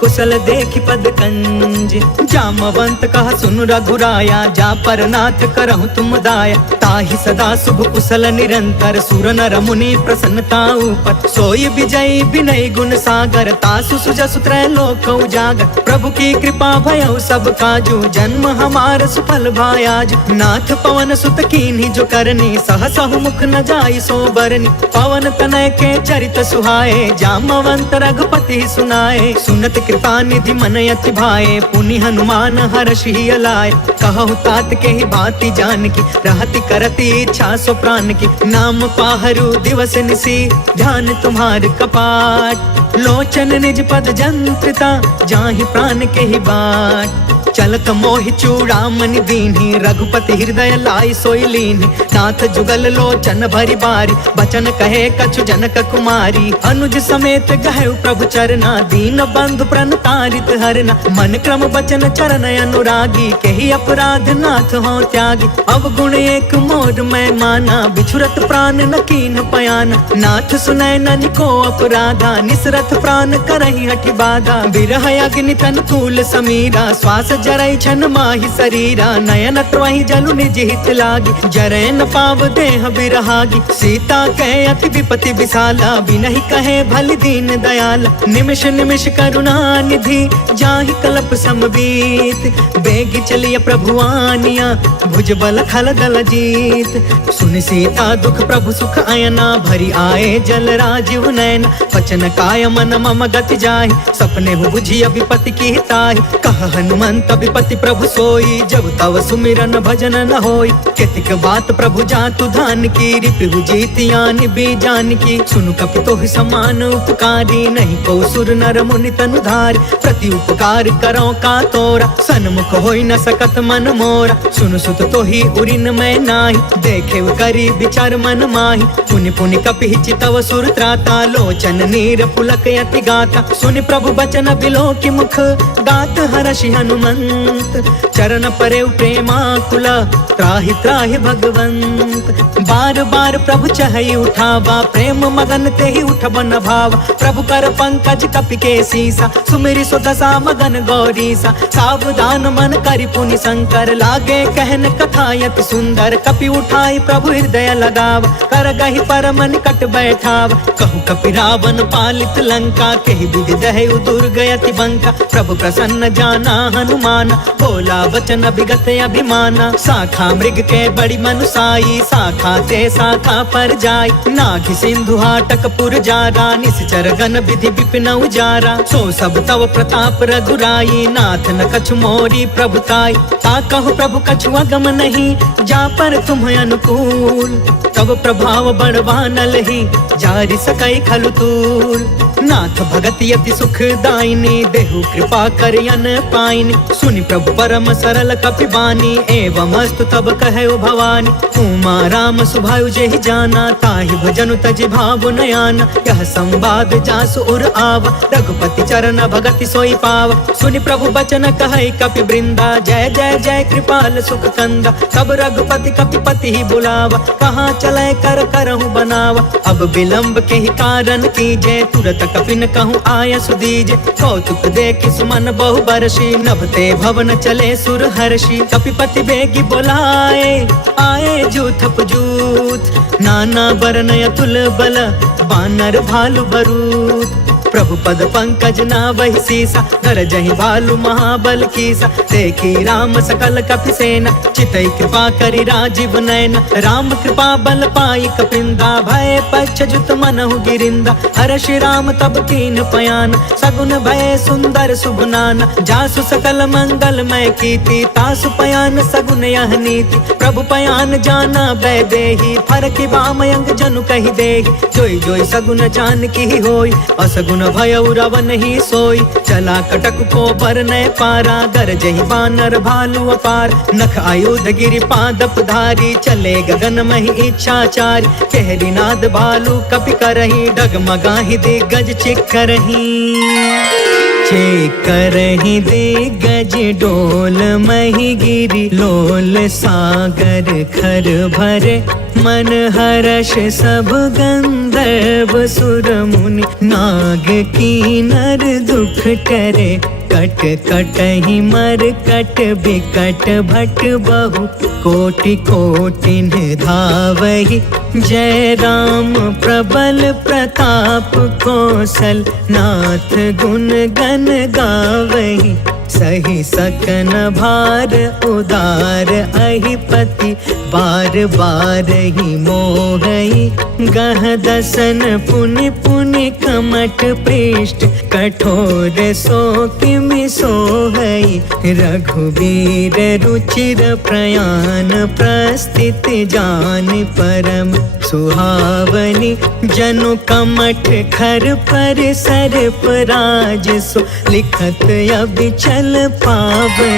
कुशल देखि पद कंज। जामवंत कह सुन रघुराया, जा पर नाथ करहु तुम दाया। ताहि सदा शुभ कुशल निरंतर, सुर नर मुनि प्रसन्नता ऊपर। सोई विजयी विनय गुण सागर, तासु सुजसु त्रैलोक उजागर। प्रभु की कृपा भयउ सब काजू, जन्म हमार सुफल भायाज। नाथ पवन सुत कीन्ही जो करनी, सहसहु मुख न जाई सो बरनी। पवन तनय के चरित सुहाए, जामवंत रघुपति सुनाए। सुनत कृपा निधि मन अति भाए, पुनि हनुमान हर्ष ही अलाए। कहु तात के ही बाती जान की, रहति करती इच्छा सो प्राण की। नाम पाहरु दिवस निसी, ध्यान तुम्हार कपाट। लोचन निज पद जंत्रिता, जाहि प्राण के ही बाट। चलत मोहि चूड़ामणि दीन्ही, रघुपति हृदय लाई सोई लीन्ही। नाथ जुगल लोचन भरी बारी, बचन कहे कछु जनक कुमारी। अनुज समेत गहु प्रभु चरना, दीन बंधु प्रणतारित हरना। मन क्रम बचन चरण अनुरागी, केहि अपराध नाथ हो त्यागी। अवगुण एक मोर मैं माना, बिछुरत प्राण न कीन पयाना। नाथ सुनय ननि को अपराधा, निसरत प्राण करहि हठि बाधा। बिरह अग्नि तन तूल समीरा, श्वास जरई छन माहि शरीरा। नयन त्रहि जलु निज हित लागी, जरै न पाव देह बिरहागी। सीता कहे अति विपति विशाला, बिनहि कहे भलि दीन दयाला। निमिष निमिष करुणा निधि, जाहि कल्प समबीत। बेगी चलिय प्रभु आनिया, भुज बल खल दल जीत। सुनि सीता दुख प्रभु सुख अयना, भरी आए जल राजीव नयन। वचन काय मन मम गति जाहि, सपने हु बुझिय विपति की ताहि। कह हनुमंत विपति प्रभु सोई, जब तव सुमिरन भजन न होई। केतिक बात प्रभु जातु धान की, रिपु जीतियानि बीजान की। सुनु कपि तोहि समान उपकारी, नहीं को सुर नर मुनि तनु धारी। प्रति उपकार करो का तोरा, सन्मुख होई न सकत मन मोरा। सुनु सुत तोहि उरिन मैं नाही, देखे करी विचार मन माही। पुनि पुनि कपि चितव सुर त्राता, लोचन नीर पुलक यति गाता। सुनि प्रभु बचन बिलो की मुख, गात हर्षि हनुमंत। चरण परे प्रेमाकुला, त्राहि त्राहि भगवंत। बार बार प्रभु चहई उठावा, प्रेम मगन तेहि उठब न भावा। प्रभु कर पंकज कपि के सीसा, सुमिरि सो दशा मगन गौरीसा। सावधान तान मन करि पुनि शंकर, लागे कहन कथायत सुंदर। कपि उठाई प्रभु हृदय लगाव, कर गहि परम निकट बैठाव। कहु कपि रावण पालित लंका, केहि विधि दहु दुर्ग अति बंका। प्रभु प्रसन्न जाना हनुमान, बोला वचन विगत अभिमाना। शाखा मृग के बड़ी मनुसाई, शाखा ते शाखा पर जाय। नाघि सिंधु हाटक पुर जारा, निश्चर गण विधि विपिन उजारा। सो सब तव प्रताप रघुराई, नाथ न कछु मोरी प्रभुताई। ता कहु प्रभु कछु अगम नहीं, जा पर तुम अनुकूल। तब प्रभाव बड़वानल ही, जारि सकई खलु तूल। नाथ भगति अति सुखदायिनी, देहु कृपा करियन पाइनी। सुनि प्रभु परम सरल कपि बानी, एवं अस्तु तब कहु भवानी। उमा राम सुभायु जेहि जाना, ताहि भजनु तजि भाव नयाना। यह संवाद जासु उर आवा, रघुपति चरण भगति सोई पावा। सुनि प्रभु बचन कहै कपि वृंदा, जय जय जय कृपाल सुख कंदा। तब रघुपति कपिपति ही बुलावा, कहाँ चले कर करहु बनावा। अब विलंब के ही कारण कीजे, तुरत कपिन कहूँ आय सुदीजे। कौतुक देखि सुमन बहु बरसी, नभते भवन चले सुर हर्षि। कपिपति बेगी बोलाए, आए जूथप जूथ। नाना बरन अतुल बल, बानर भालु बरूद। प्रभु पद पंकज नावहि सीसा, गरजहि भालु महाबल कीसा। देखी राम सकल कपि सेना, चितई कृपा करि राजीव नयन। राम कृपा बल पाई कपिंदा, भय पश्चजुत मनहु गिरिंदा। हर्षि राम तब कीन पयान, सगुन भय सुंदर सुगुनाना। जासु सकल मंगलमय कीर्ति, तासु पयान सगुन यह नीति। प्रभु पयान जाना वैदेही, फरकि बामयंग जनु कहि देहि। जोई जोई सगुन जानकी ही होई, असगुन भयउ रावण ही सोई। चला कटक को बरनय पारा, गरजहि बानर भालु अपार। नख आयुध गिरि पादप धारी, चले गगन महि इच्छाचारी। कहरी नाद भालु कपि करही, डगमगाहि दिग्गज चिक्करही। करही दिग्गज डोल मही गिरी, लोल सागर खर भरे। मन हर्ष सब गंधर्व सुर मुनि, नाग कीनर दुख टरे। कट कटहि मर कट बिकट भट बहु, कोटि कोटिन धावहि। जय राम प्रबल प्रताप कौशल, नाथ गुण गण गावहि। सही सकन भार उदार अहिपति, बार बार ही मोहई। गह दसन पुनि पुनि कमट पृष्ठ, कठोर सो किमि सोहई। रघुवीर रुचिर प्रयाण, प्रस्थित जान परम सुहावनी। जनु कमठ खर पर सर्प राज सो, लिखत अबिचल पावनी।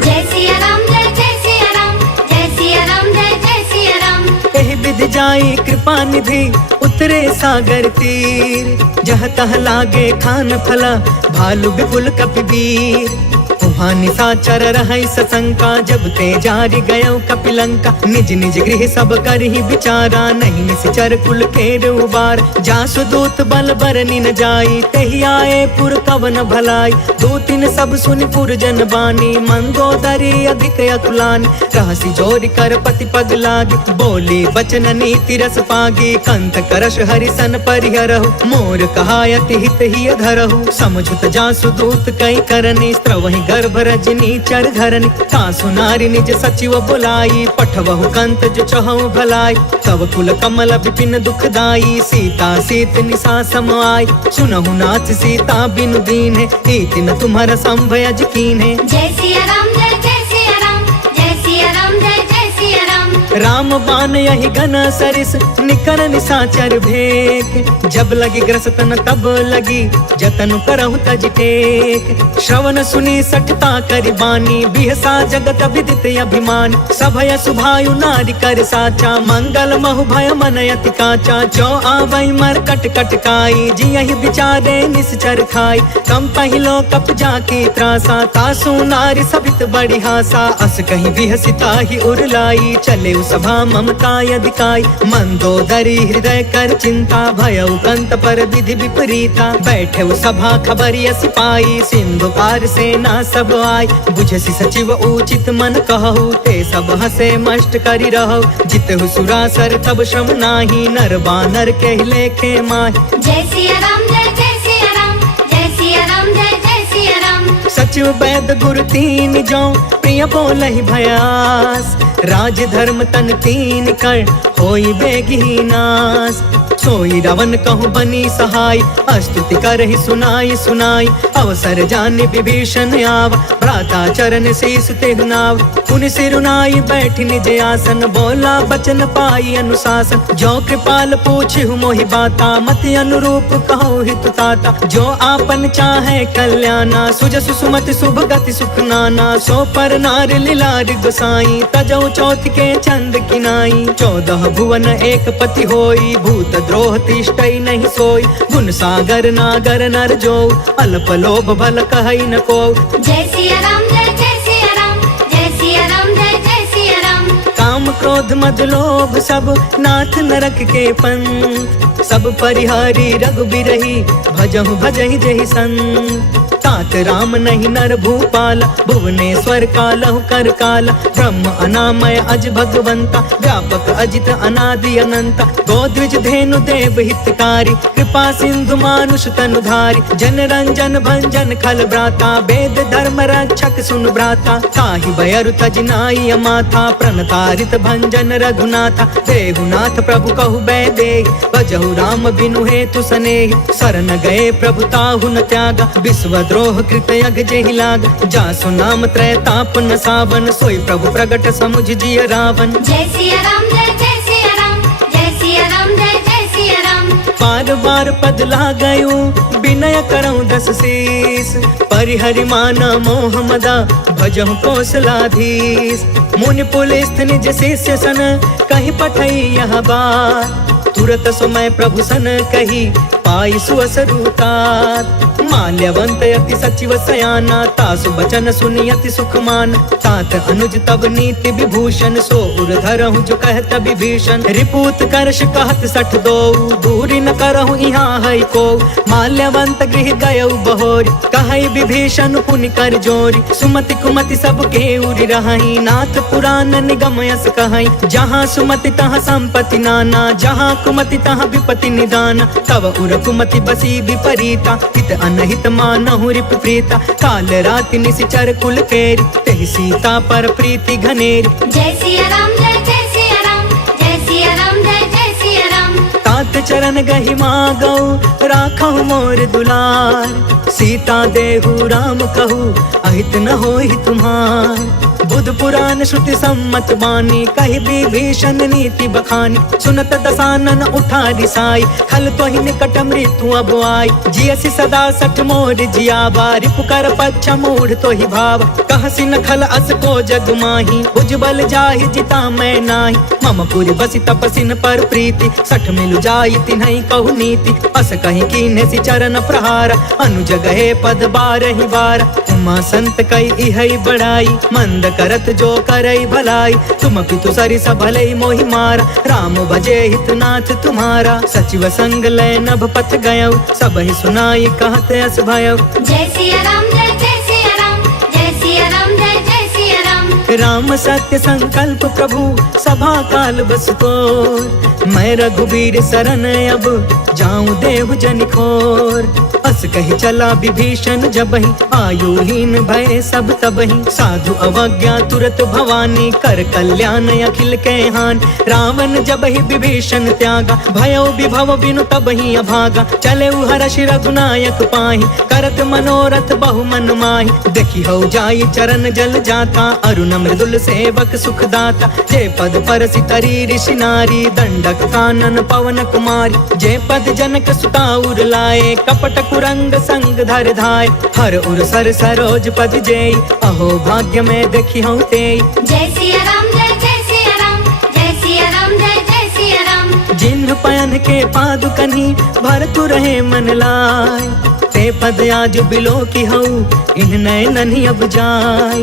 जय सिया राम जय जय सिया राम, जय सिया राम जय जय सिया राम। एहि विधि जाई कृपा निधि, उतरे सागर तीर। जह तह लागे खान फला, भालु विपुल कपिवीर। वहाँ निशाचर रहै सशंका, जब ते जारि गयो कपिलंका। निज निज गृह सब करहि विचारा, नहीं निश्चर कुल केर उबार। जासु दूत बल बरनि न जाई, तेहि आए पुर कवन भलाई। दूतिन सब सुनि पुर जन बानी, मंदोदरी अधिक अतुलानी। रहसि जोरि कर पति पग लागी, बोली वचन नीति रस पागी। कंत करश हरिसन परिहरहु, मोर कहायति हित ही धरहु। समझुत जासु दूत कई करनी, स्त्रवहि गर्भ रजनी चर धरनी। तासु नारी निज सचिव बुलाई, पठवहु कंत जो चहु भलाई। तब कुल कमल विपिन दुखदाई, सीता सीत निशा सम आई। सुनहु नाथ सीता बिनु दीन्हे, हीति न तुम्हारा संभयज कीन्हे। जय सिया राम जय जय सिया राम, जय सिया राम जय जय सिया राम। राम बान यही घन सरिस, निकर निशाचर भेक। जब लगी ग्रसतन तब लगी, जतन करहु तज टेक। श्रवण सुनी सठता करि बानी, बिहसा जगत विदित अभिमान। सभय सुभायु नारी कर साचा, मंगल महु भय मन अति काचा। जो आवै मर कट कट काई, जियहि विचारे निश्चर खाई। कम पहिलो कप जाकी त्रासा, तासु नारी सबित बड़ी हासा। अस कहीं बिहसिता ही उरलाई, चले देखेउ सभा ममता यदिकाई, मंदोदरी हृदय कर चिंता, भयउ कंत पर विधि विपरीता। बैठेउ सभा खबरिया सिपाही, सिंधु पार सेना सब आई। बुझसी सचिव उचित मन कहु, ते सब हसे मष्ट करि रहु। जितहु सुरासर तब श्रम नाही, नर बानर के लेखे माही। जय सिया राम जय सिया राम, जय सिया राम जय सिया राम। सचिव वैद गुरु तीन जो, प्रिय बोलहि भयास। राज धर्म तन तीन कर, होई बेगी नास। सोई रावण कहूँ बनी सहाय, स्तुति करहि सुनाई सुनाई। अवसर जानि विभीषण आव, भ्राता चरण शीस तेहु नाव। पुनि सिरुनाई बैठि निज आसन, बोला बचन पाई अनुशासन। जो कृपाल पूछिहु मोहि बाता, मति अनुरूप कहु हित ताता। जो आपन चाहे कल्याणा, सुजसु सुमति शुभ गति सुख नाना। सो पर नार लीलार गोसाई, तजौ चौथ के चंद किनाई। 14 भुवन एक पति होई, भूत द्रोह तिष्ठई नहीं सोई। गुण सागर नागर नर जो, अल्प लोभ भल कहई न को। जय सिया राम जय सिया राम, जय सिया राम जय सिया राम। काम क्रोध मद लोभ सब, नाथ नरक के पंथ। सब परिहारी रघुबीरहि, भजहु भजहि जहि संत। तात राम नहीं नर भूपाल, भुवनेश्वर कालहु कर काल। ब्रह्म अनामय अज भगवंता, व्यापक अजित अनादि अनंता। गोद्विज धेनु देव हितकारी, कृपा सिंधु मानुष तनुधारी। जन रंजन भंजन खल भ्राता, वेद धर्म रक्षक सुन भ्राता। ताहि बयरु तज नाई माथा, प्रणतारित भंजन रघुनाथा। देहुनाथ प्रभु कहु बैदेहि, भजहु राम बिनु हेतु सनेहि। शरण गए प्रभु ताहु न त्यागा, विश्व द्रोह कृत यज्ञ जेहि लाग। जासु नाम त्रय ताप न सावन, सोई प्रभु प्रगट समुझ जिय रावण। जय सिया राम जय सिया राम, जय सिया राम जय सिया राम। बार बार पद लागयु, विनय करऊं 10 शीस। परिहरि माना मोह मदा, भजहु कौशलाधीश। मुनि पुलिस निज शिष्य सन, कहि पठई यह बात। तुरत समय प्रभु सन कही, पाई सुअसरुतात। माल्यवंत यति सचिव सयाना, तासु बचन सुनि यति सुख मान। तात अनुज तब नीति विभूषण, सो उर धरहु जो कहत विभीषण। रिपूत करश कहत 62, दूरी न करहु यहाँ है को। माल्यवंत गृह गयउ बहोरी, कहई विभीषण पुनि कर जोरी। सुमति कुमति सब के उरि रहई, नाथ पुराण निगम यस कहई। जहाँ सुमति तहाँ संपत्ति नाना, जहाँ कुमति तहाँ विपत्ति निदान। तब उर कुमति बसी विपरीता, हित अनहित मानहु रिप प्रीता। काल राति निशिचर कुल केरी, तेहि सीता पर प्रीति घनेरी। जय सिया राम जय सिया राम, जय सिया राम जय सिया राम। तात चरण गहि मागौ, राखहु मोर दुलार। सीता देहु राम कहू, अहित न होहि तुम्हार। बुध पुराण श्रुति सम्मत बानी, कहि विभीषण नीति बखानी। सुनत दसानन उठा रिसाई, खल तोहि निकट मृत्यु अब आई। जियसि सदा सठ मोर जियावा, रिपुकर पक्ष मूढ़ तोहि भाव। कहसि न खल अस को जग माही, उज्जवल जाहि जिता मैं नाही। मम पुरि बसि तपसिन पर प्रीति, सठ मिलु जाई तिन्हई कहु नीति। अस कहि कीन्हे चरण प्रहार, अनुज गए पद बारहि बार। उमा संत कई इहई बड़ाई, मंद करत जो करई भलाई। तुम पितु सरिस भलई मोहि मारा, राम भजे हितनाथ तुम्हारा। सचिव संग लय नभ पथ गयउ, सबहि सुनाई कहत अस भयउ। जय सिया राम जय सिया राम, जय सिया राम जय सिया राम। राम सत्य संकल्प प्रभु, सभा काल बस तोर। मैं रघुबीर शरण अब, जाऊं देहु जनि खोर। अस कहि चला विभीषण जबहि, आयुहीन भय सब तबहि। साधु अवज्ञा तुरत भवानी, कर कल्याण अखिल के हान। रावण जबहि विभीषण त्यागा, भयउ विभव बिनु तबहि अभागा। चले हर्ष रघुनायक पाहि, करत मनोरथ बहु मन माहि। देखि हौ जाई चरण जल जाता, अरुण मृदुल सेवक सुखदाता। जे पद परसि तरी ऋषि नारी, दंडक कानन पवन कुमारी। जे पद जनक सुता उर लाए, कपट कुरंग संग धर धाय। हर उर सर सरोज पद जेई, अहो भाग्य में देखी हूँ तेई। जय सिया राम जय सिया राम, जय सिया राम जय सिया राम। जिन्ह पयन के पादुकनी, भरतु रहे मन लाय। ते ते पद आज बिलो की हऊ इन नयन अब जाय।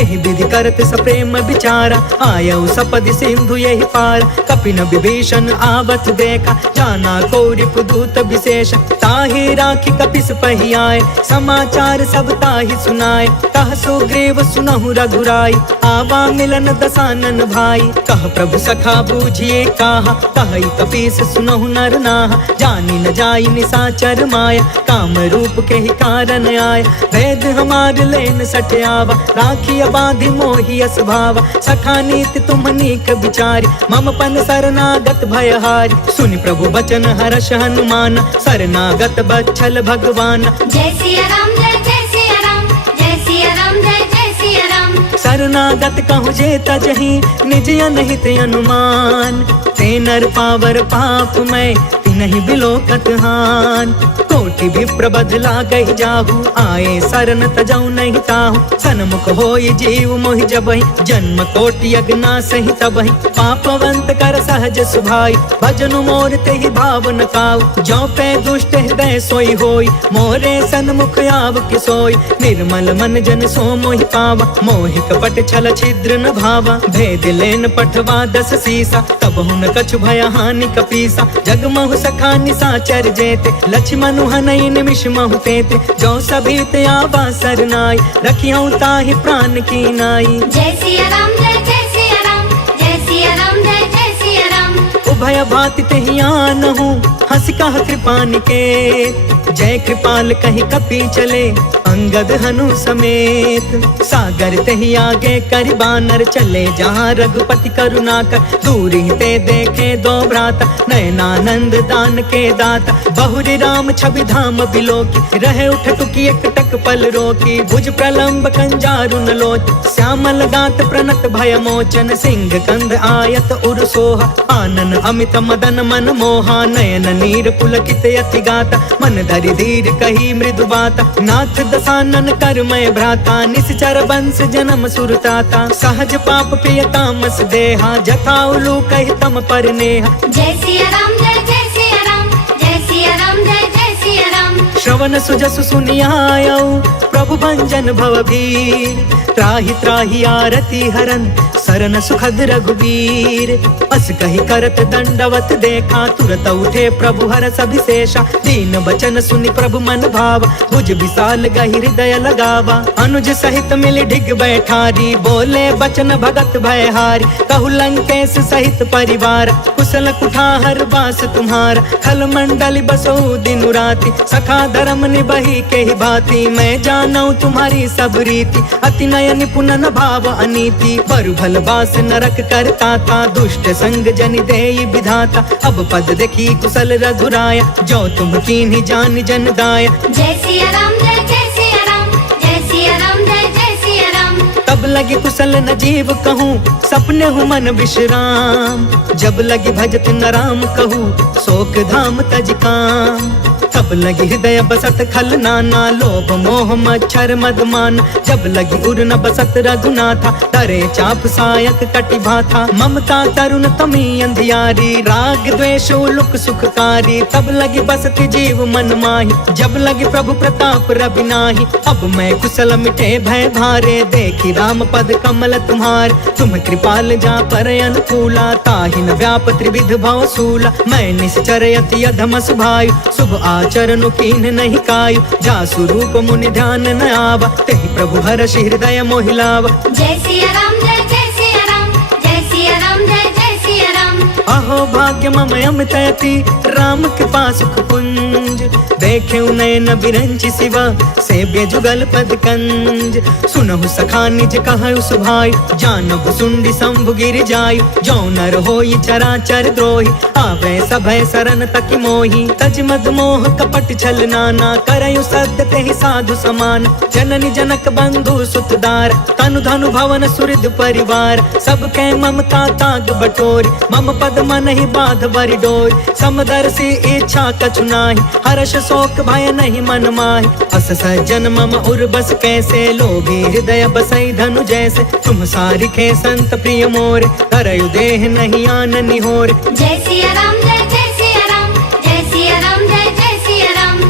एहि विधि करत सप्रेम विचारा आयऊ सपद सिंधु यही पार। कपिन विभीषण आवत देखा जाना कौरिप दूत विशेष। ताहि राखी कपिस पही आए समाचार सब ताहि सुनाए। कह सुग्रीव सुनहु रघुराई आवा मिलन दसानन भाई। कह प्रभु सखा बूझिए काहा कहि कपीस सुनहु नर नाहा। जानी न जाई निसाचर माया काम रूप के ही कारण आय। वेद हमार लेन सठयावा राखी बाधि मोहि अस भावा। सखा नीति तुम नीक विचारी मम पन शरणागत भयहारी। सुनि प्रभु बचन हर्ष हनुमान शरणागत बच्छल भगवान। जय सिया राम जय सिया राम जय सिया राम जय सिया राम। शरणागत कहु जे तजहि निज अनहित अनुमान। ते नर पावर पाप मैं तिनहि बिलोकत हान। कोटि विप्र बदला गहि जाहु आए शरण तजौ नहीं ताहु। सन्मुख होई जीव मोहि जबहि जन्म कोटि अगना सहि तबहि। पापवंत कर सहज सुभाई भजनु मोर तेहि भाव न काऊ। जो पे दुष्ट हृदय सोई होई मोरे सन्मुख आव कि सोई। निर्मल मन जन सो मोहि पावा मोहि कपट छल छिद्र न भावा। भेद लेन पठवा दस सीसा तब हुन कछु भय हानि कपीसा। जगमहु सखा निसाचर जेते लक्ष्मण हनई निमिष महु तेते। जो सभीत आवा सरनाई रखियौ ताहि प्राण की नाई। जय सिया राम जय सिया राम जय सिया राम जय सिया राम। उभय भाति तेहि आनहु हंस कह कृपा निकेत। जय कृपाल कहि कपि चले अंगद हनु समेत। सागर तेहि आगे करि बानर चले जहाँ रघुपति करुणा कर। दूर ही ते देखे दो भ्राता नयनानंद दान के दाता। बहुरी राम छवि धाम बिलोकी रहे उठ टुकी एक टक पल रोकी। भुज प्रलंब कंजारु न लोच श्यामल गात प्रणत भय मोचन। सिंह कंध आयत उर सोहा आनन अमित मदन मन मोहा। नयन नीर पुलकित अति गाता मन धरि धीर कही मृदु बाता। नाथ दसानन करमय भ्राता निश्चर वंश जन्म सुरताता। सहज पाप पिय तामस देहा जथा उलू कहि तम पर नेहा। जय सिया राम जय सिया राम जय सिया राम जय सिया राम। श्रवण सुजसु सुनियायऊ प्रभु भंजन भवभीर। त्राहि त्राहि आरती हरन सरन सुखद रघुवीर। अस कहि करत दंडवत देखा तुरत उठे प्रभु हरष अभिषेषा। दीन बचन सुनि प्रभु मन भावा भुज विशाल गहि हृदय लगावा। अनुज सहित मिलि ढिग बैठारी बोले बचन भगत भयहारी। कहु लंकेश सहित परिवार कुशल कुठार बास तुम्हारा। खल मंडल बसो दिन राति सखा धर्म निबहि के ही भांति। मैं जानऊ तुम्हारी सब रीति अति नय निपुण न भाव अनीति। बरु भल बास नरक करता था दुष्ट संग जनि देई विधाता। अब पद देखी कुशल रघुराया जो तुम कीन्ही जान जन दाया। जय सिया राम जय सिया राम जय सिया राम जय सिया राम। तब लगी कुशल न जीव कहूँ सपने हूँ मन विश्राम। जब लगी भजत न राम कहूँ शोक धाम तज काम। तब लगी हृदय बसत खल नाना लोभ मोह मच्छर मदमान। जब लगी उर न बसत रघुनाथा तरे चाप सायक कटि भाथा। ममता तरुण तमी अंधियारी राग द्वेष उलुक सुखकारी। तब लगी बसती जीव मन माही जब लगी प्रभु प्रताप रवि नाही। अब मैं कुशल मिटे भय भारे देखी राम पद कमल तुम्हार। तुम कृपाल जा पर अनुकूला ताहि न व्याप त्रिविध भव सूला। मैं निश्चर यति अधम सुभायु शुभ आचरण कीन नहीं कायु। जा स्वरूप मुनि ध्यान न आवा तेहि प्रभु हर्ष हृदय मोहिलावा। जय सिया राम जय सिया राम जय सिया राम जय सिया राम। अहो भाग्य मम अमितयति राम कृपा सुख पुंज। देखे नयन बिरंचि शिवा सेव्य जुगल पद कंज। सुनहु सखा निज कहु सुभाई जानहु सुंडी शंभु गिर जायु। जो नर होई चराचर द्रोही आवे सभय शरण तकि मोही। तज मद मोह कपट छल नाना करयु सत्य तेहि साधु समान। जननी जनक बंधु सुतदार तनु धनु भवन सुहृद परिवार। सबके ममता ताग बटोरी मम पद मन ही बाध बरि डोरी। समदर्शी इच्छा कछु नाही हर्ष शोक भय नहीं मन माहि। अस सज्जन मम उर बस कैसे लोभी हृदय बसई धनु जैसे। तुम सारिखे संत प्रिय मोरे करयु देह नहीं आन निहोरे। जय सिया राम जय